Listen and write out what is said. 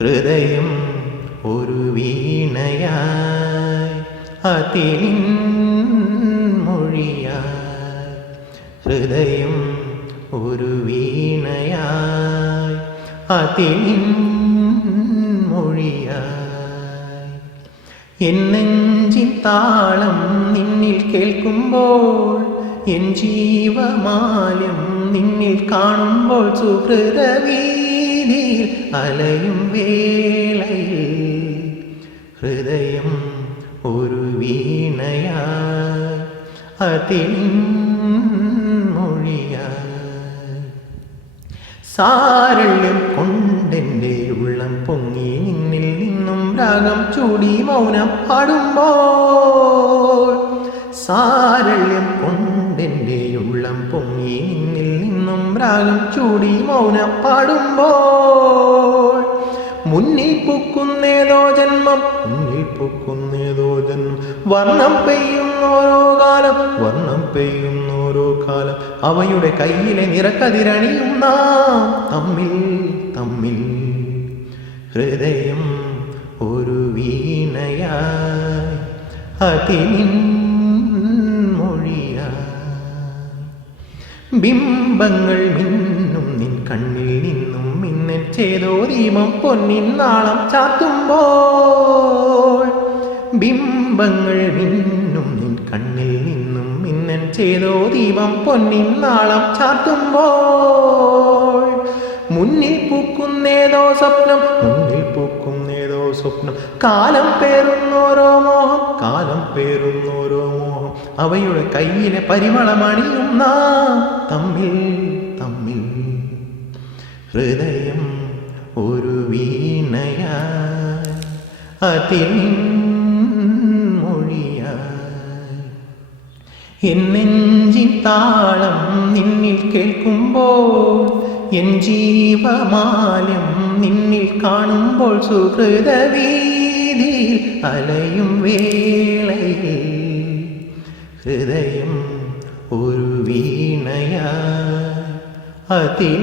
ഹൃദയം ഒരു വീണയായി അതിലിൻ മൊഴിയായി. ഹൃദയം ഒരു വീണയായി അതിലിൻ മൊഴിയായി. എൻ നെഞ്ചിൻ താളം നിന്നിൽ കേൾക്കുമ്പോൾ, എൻ ജീവമാല്യം നിന്നിൽ കാണുമ്പോൾ, സുഹൃതവീതിയിൽ അലയും വേളയിൽ ഹൃദയം ഒരു വീണയായി അതിൻ മൊഴിയായി. സാരള്യം കൊണ്ടെൻ്റെ ഉള്ളം പൊങ്ങി നിന്നിൽ നിന്നും രാഗം ചൂടി മൗനം പാടുമ്പോൾ, സാരള്യം കൊണ്ടെൻ്റെ ഉള്ളം പൊങ്ങി നിന്നിൽ നിന്നും രാഗം ചൂടി മൗനം പാടുമ്പോൾ, മുന്നിൽ പൂക്കുന്നേതോ ജന്മം, മുന്നിൽ പൂക്കുന്നേതോ ജന്മം, വർണ്ണം പെയ്യുന്നോരോ കാലം, വർണ്ണം പെയ്യുന്നോരോ കാലം, അവയുടെ കയ്യിലെ നിറക്കതിരണിയും നാം തമ്മിൽ തമ്മിൽ. ഹൃദയം ഒരു വീണയായി അതിൻ മൊഴിയായി. ബിംബങ്ങൾ മിന്നും നിൻ കണ്ണിൽ നിന്നും മിന്നൽ ചേതോ ദീപം പൊന്നിൻ നാളം ചാത്തുമ്പോൾ, ബിംബങ്ങൾ മിന്നും നിൻ കണ്ണിൽ നിന്നും മിന്നൽ ചേതോ ദീപം പൊന്നിൻ നാളം ചാത്തുമ്പോൾ, മുന്നിൽ പൂക്കുന്നേതോ സ്വപ്നം, മുന്നിൽ പൂക്കുന്നേതോ സ്വപ്നം, കാലം പേറുന്നോരോ മോഹം, കാലം പേറുന്നോരോ മോഹം, അവയുടെ കയ്യിലെ പരിമളമണിയും നാം തമ്മിൽ തമ്മിൽ. ഹൃദയം ഒരു വീണയായി അതിൻ മൊഴിയായി. എൻ നെഞ്ചിൻ താളം നിന്നിൽ കേൾക്കുമ്പോൾ, എൻ ജീവമാല്യം നിന്നിൽ കാണുമ്പോൾ, സുഹൃതവീതിയിൽ അലയും വേളയിൽ ഹൃദയം ഒരു വീണയായി അതിൻ